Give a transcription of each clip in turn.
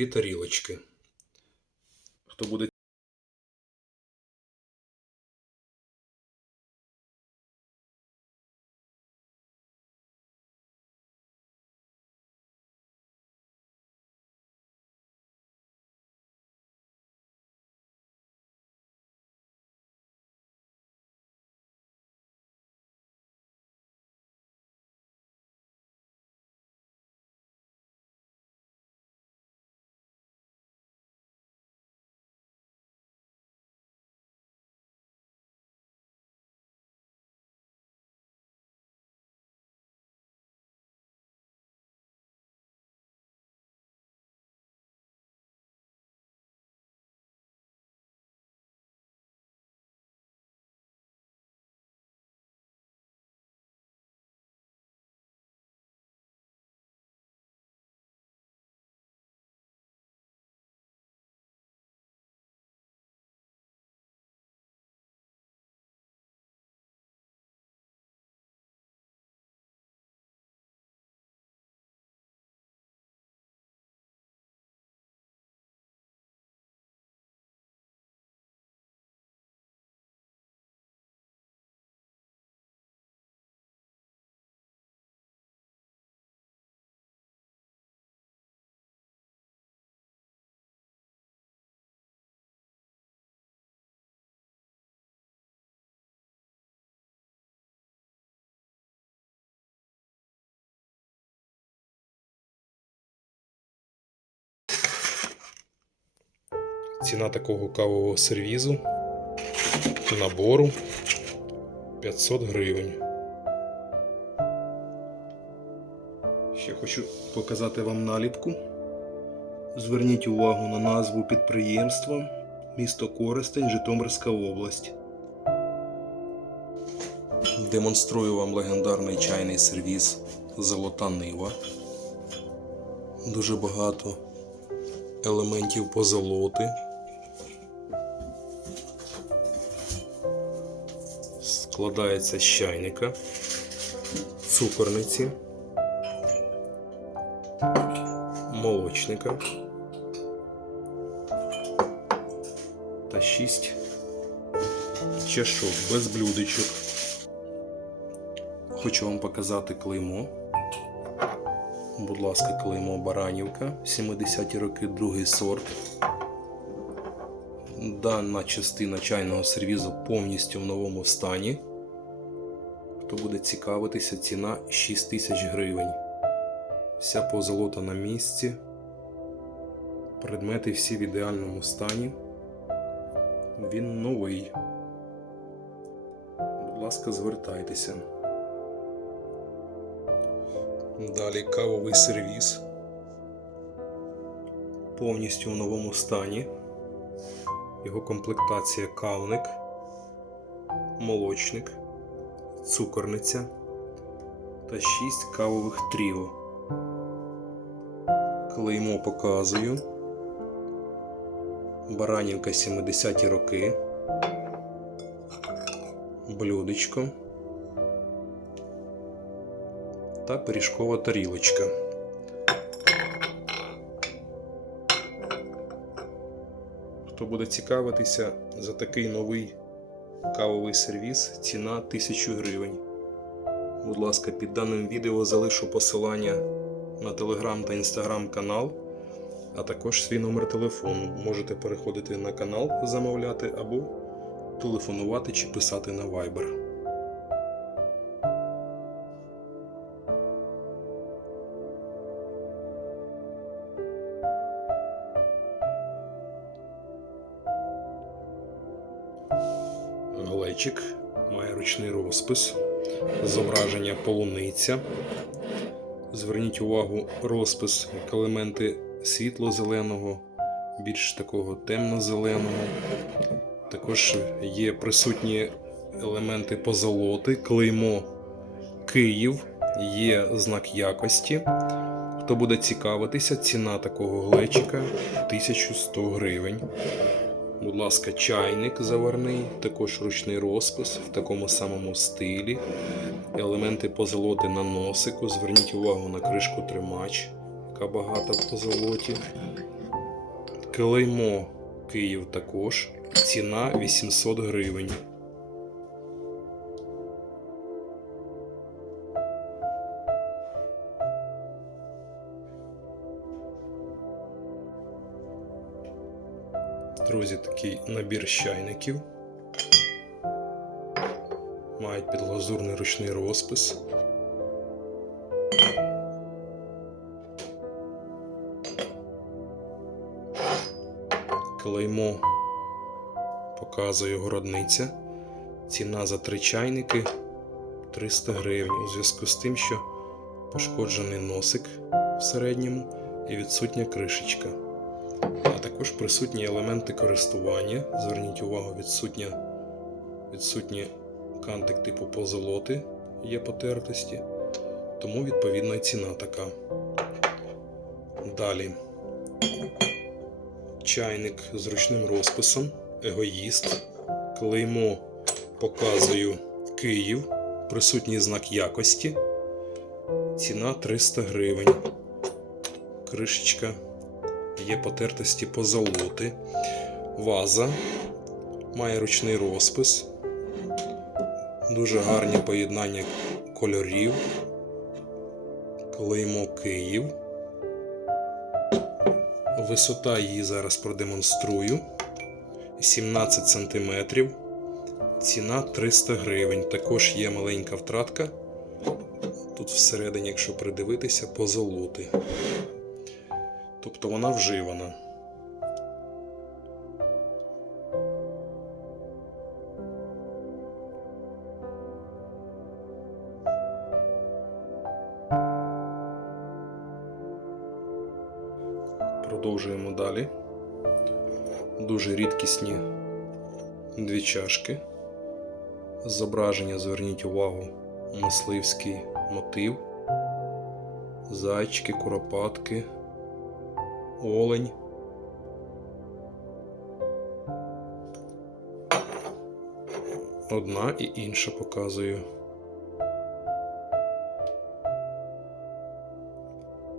дві тарілочки. Хто буде ціна такого кавового сервізу набору 500 гривень. Ще хочу показати вам наліпку. Зверніть увагу на назву підприємства місто Коростень, Житомирська область. Демонструю вам легендарний чайний сервіз Золота Нива. Дуже багато елементів позолоти. Складається з чайника, цукорниці, молочника та 6 чашок без блюдечок. Хочу вам показати клеймо. Будь ласка, клеймо Баранівка, 70-ті роки, другий сорт. Дана частина чайного сервізу повністю в новому стані. Хто буде цікавитися, ціна 6 тисяч гривень. Вся позолота на місці. Предмети всі в ідеальному стані. Він новий. Будь ласка, звертайтеся. Далі кавовий сервіс. Повністю в новому стані. Його комплектація кавник, молочник, цукорниця та 6 кавових тріо. Клеймо показую. Баранівка 70-ті роки. Блюдечко та пиріжкова тарілочка. Хто буде цікавитися за такий новий кавовий сервіс, ціна 1000 гривень. Будь ласка, під даним відео залишу посилання на телеграм та інстаграм канал, а також свій номер телефону. Можете переходити на канал, замовляти або телефонувати чи писати на Viber. Глечик має ручний розпис, зображення полуниця. Зверніть увагу, розпис як елементи світло-зеленого, більш такого темно-зеленого. Також є присутні елементи позолоти, клеймо Київ, є знак якості. Хто буде цікавитися, ціна такого глечика 1100 гривень. Будь ласка, чайник заварний, також ручний розпис в такому самому стилі. Елементи позолоти на носику. Зверніть увагу на кришку тримач, яка багата в позолоті. Клеймо Київ також. Ціна 800 гривень. Друзі, такий набір чайників. Мають підглазурний ручний розпис. Клеймо показує городниця. Ціна за три чайники 300 гривень. У зв'язку з тим, що пошкоджений носик в середньому і відсутня кришечка. Також присутні елементи користування. Зверніть увагу, відсутня, відсутні кантик типу позолоти є потертості. Тому відповідна ціна така. Далі чайник з ручним розписом, егоїст, клеймо показую Київ, присутній знак якості, ціна 300 гривень. Кришечка є потертості позолоти, ваза, має ручний розпис, дуже гарні поєднання кольорів, клеймо Київ. Висота її зараз продемонструю. 17 см. Ціна 300 гривень. Також є маленька втратка. Тут всередині, якщо придивитися, позолоти. Тобто вона вживана. Продовжуємо далі. Дуже рідкісні дві чашки. Зображення, зверніть увагу, мисливський мотив, зайчики, куропатки, олень. Одна і інша показую.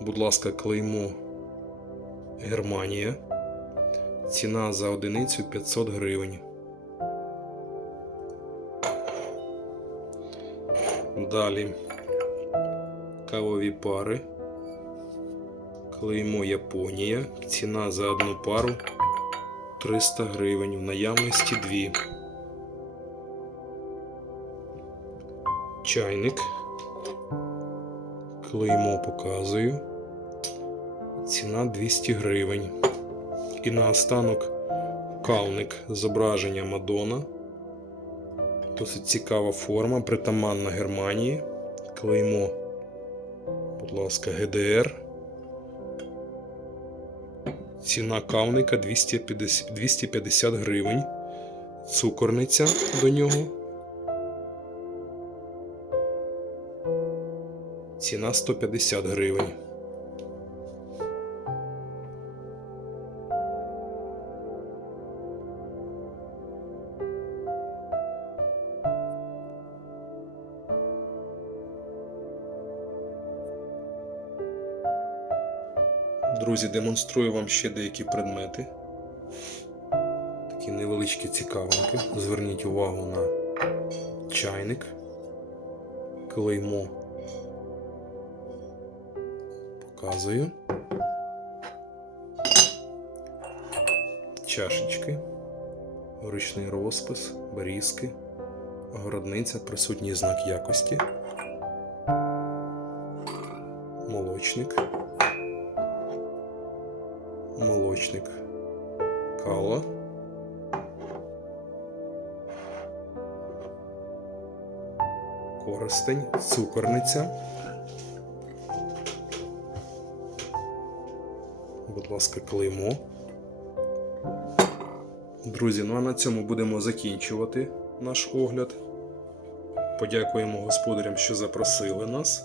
Будь ласка, клеймо Германія. Ціна за одиницю 500 гривень. Далі кавові пари. Клеймо Японія. Ціна за одну пару 300 гривень. В наявності дві. Чайник. Клеймо показую. Ціна 200 гривень. І наостанок калник зображення Мадона. Досить цікава форма, притаманна Германії. Клеймо, будь ласка, ГДР. Ціна кавника 250, 250 гривень. Цукорниця до нього. Ціна 150 гривень. Друзі, демонструю вам ще деякі предмети. Такі невеличкі цікавинки. Зверніть увагу на чайник, клеймо. Показую. Чашечки, ручний розпис, берізки, городниця, присутній знак якості, молочник. Молочник кала. Коростень, цукорниця. Будь ласка, клеймо. Друзі, ну а на цьому будемо закінчувати наш огляд. Подякуємо господарям, що запросили нас.